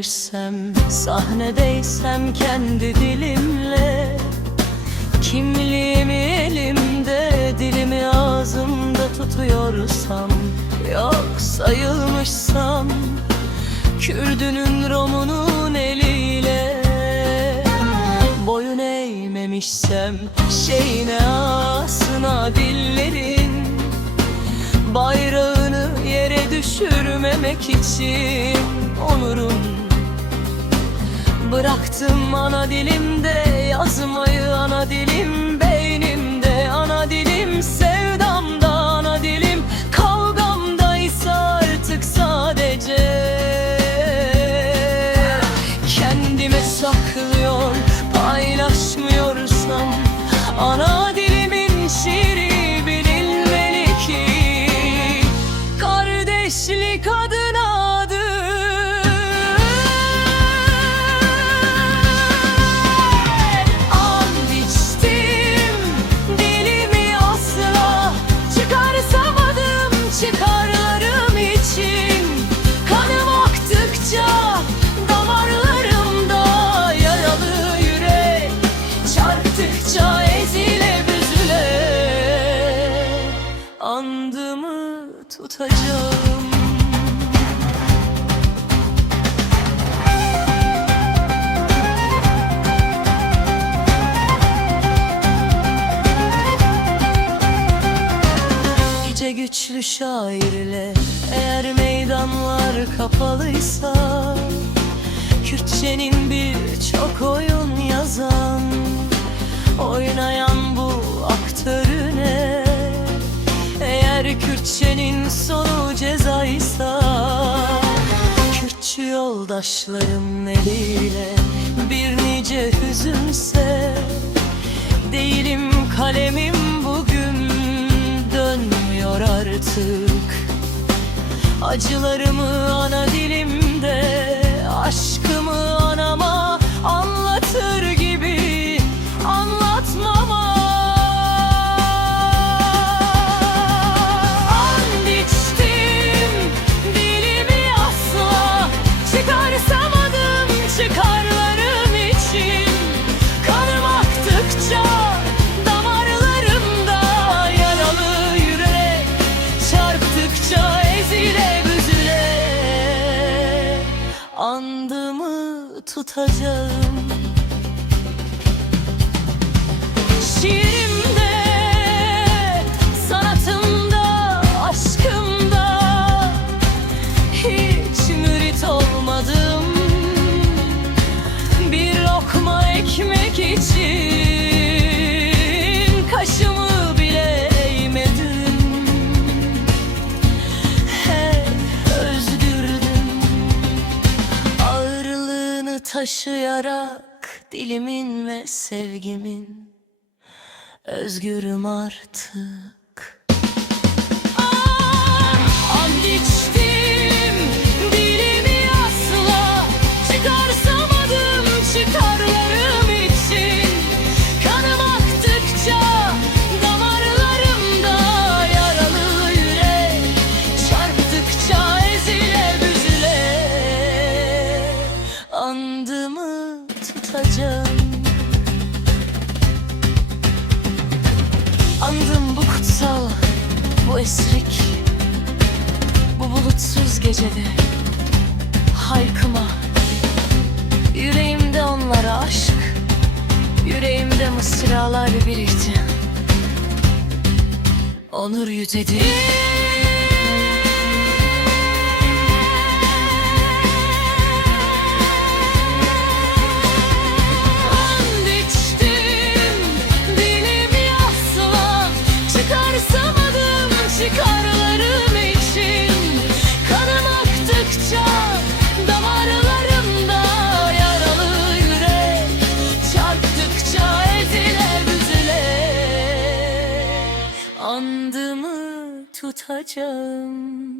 versem, sahnedeysem kendi dilimle, kimliğimi elimde, dilimi ağzımda tutuyorsam, yok sayılmışsam, Kürdünün Romunun eliyle boyun eğmemişsem, şeyine ağasına dillerin, bayrağını yere düşürmemek için onurum. Bıraktım ana dilimde yazmayı, ana dilim beynimde, ana dilim sevdamda, ana dilim kavgamdaysa artık sadece kendime saklıyor, paylaşmıyorsam, ana dilimin şiiri bilinmeli ki kardeşlik adınadır. And içtim, dilimi asla çıkarsamadım çıkarlarım için. Kanım aktıkça damarlarımda, yaralı yürek çarptıkça ezile büzüle, andımı tutacağım. Gece güçlü şairle, eğer meydanlar kapalıysa, Kürtçenin birçok oyun yazan, oynayan bu aktörüne, eğer Kürtçenin sonu cezaysa, Kürtçü yoldaşlarım eliyle bir nice hüzünse, değilim kalemim bugün dönmüyor artık. Acılarımı ana dilimde, aşkımı anama anlatır gibi anlatmama. And içtim, dilimi asla çıkarsamadım çıkarlarım için. Kanım aktıkça damarlarımda, yaralı yürek çarptıkça ezile büzüle, andımı tutacağım. Şiirimde, sanatımda, aşkımda hiç mürit olmadım. Bir lokma ekmek için kaşımı bile eğmedim. Hep özgürdüm, ağırlığını taşıyarak dilimin ve sevgimin, özgürüm artık. And içtim, dilimi asla çıkarsamadım çıkarlarım için. Kanım aktıkça damarlarımda, yaralı yürek çarptıkça ezile büzüle, andımı tutacağım. Andım bu kutsal, bu esrik, bu bulutsuz gecede haykıma. Yüreğimde onlara aşk, yüreğimde mısralar birikti. Onur yücedi. Çıkarlarım için kanım aktıkça damarlarımda, yaralı yürek çarptıkça ezile büzüle, andımı tutacağım.